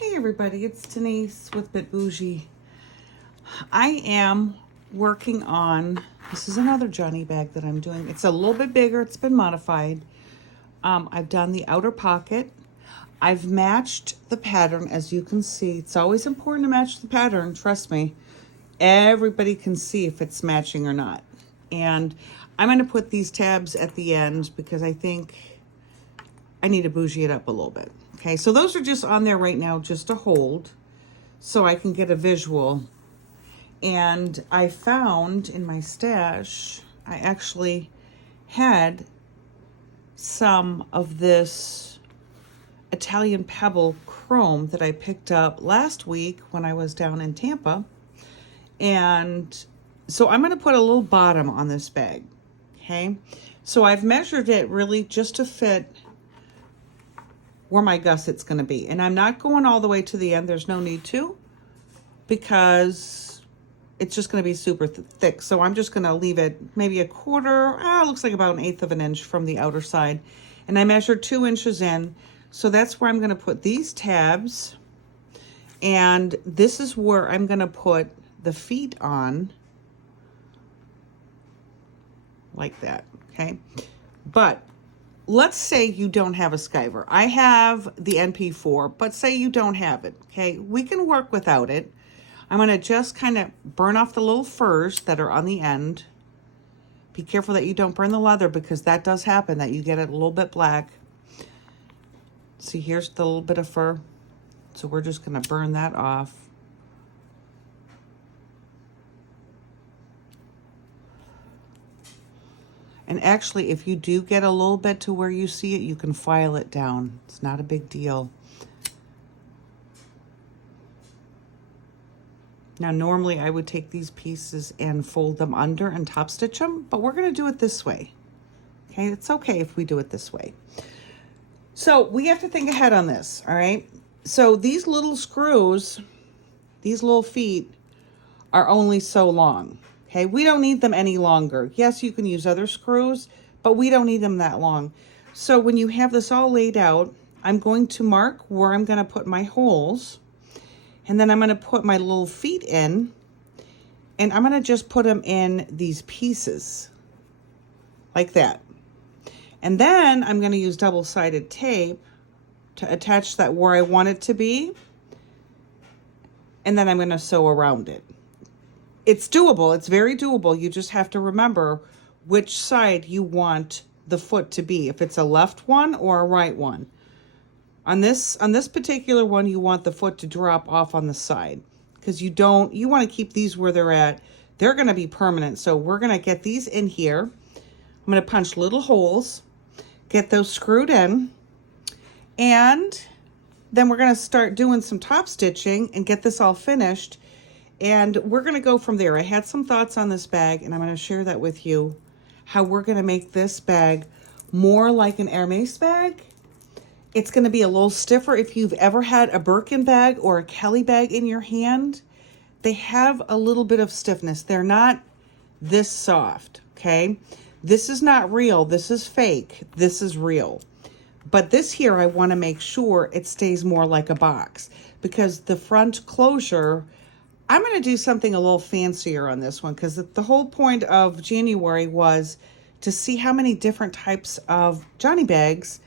Hey everybody, it's Denise with Bit Bougie. I am working on, this is another Johnny bag that I'm doing. It's a little bit bigger, it's been modified. I've done the outer pocket. I've matched the pattern, as you can see. It's always important to match the pattern, trust me. Everybody can see if it's matching or not. And I'm gonna put these tabs at the end because I think I need to bougie it up a little bit. Okay, so those are just on there right now just to hold so I can get a visual. And I found in my stash, I actually had some of this Italian pebble chrome that I picked up last week when I was down in Tampa. And so I'm gonna put a little bottom on this bag, okay? So I've measured it really just to fit where my gusset's going to be. And I'm not going all the way to the end. There's no need to, because it's just going to be super thick. So I'm just going to leave it maybe a quarter, looks like about 1/8 of an inch from the outer side. And I measured 2 inches in. So that's where I'm going to put these tabs. And this is where I'm going to put the feet on, like that, okay? But let's say you don't have a skiver. I have the NP4, but say you don't have it, okay? We can work without it. I'm gonna just kind of burn off the little furs that are on the end. Be careful that you don't burn the leather, because that does happen, that you get it a little bit black. See, here's the little bit of fur. So we're just gonna burn that off. And actually, if you do get a little bit to where you see it, you can file it down. It's not a big deal. Now, normally I would take these pieces and fold them under and top stitch them, but we're gonna do it this way. Okay, it's okay if we do it this way. So we have to think ahead on this, all right? So these little screws, these little feet are only so long. Okay, we don't need them any longer. Yes, you can use other screws, but we don't need them that long. So when you have this all laid out, I'm going to mark where I'm going to put my holes, and then I'm going to put my little feet in, and I'm going to just put them in these pieces like that. And then I'm going to use double-sided tape to attach that where I want it to be, and then I'm going to sew around it. It's doable. It's very doable. You just have to remember which side you want the foot to be, if it's a left one or a right one. On this particular one, you want the foot to drop off on the side, because you want to keep these where they're at. They're going to be permanent. So we're going to get these in here. I'm going to punch little holes, get those screwed in, and then we're going to start doing some top stitching and get this all finished. And we're going to go from there. I had some thoughts on this bag, and I'm going to share that with you, how we're going to make this bag more like an Hermes bag. It's going to be a little stiffer. If you've ever had a Birkin bag or a Kelly bag in your hand, they have a little bit of stiffness. They're not this soft, okay? This is not real. This is fake. This is real. But this here, I want to make sure it stays more like a box, because the front closure, I'm going to do something a little fancier on this one, because the whole point of January was to see how many different types of Johnny bags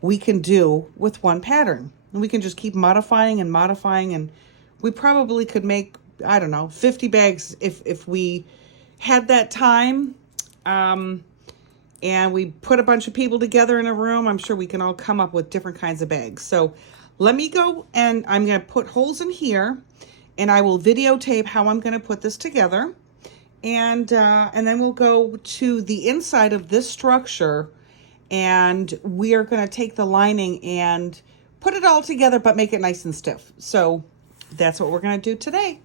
we can do with one pattern. And we can just keep modifying and modifying, and we probably could make, I don't know, 50 bags if we had that time. And we put a bunch of people together in a room. I'm sure we can all come up with different kinds of bags. So let me go, and I'm going to put holes in here, and I will videotape how I'm going to put this together. And then we'll go to the inside of this structure, and we are going to take the lining and put it all together, but make it nice and stiff. So that's what we're going to do today.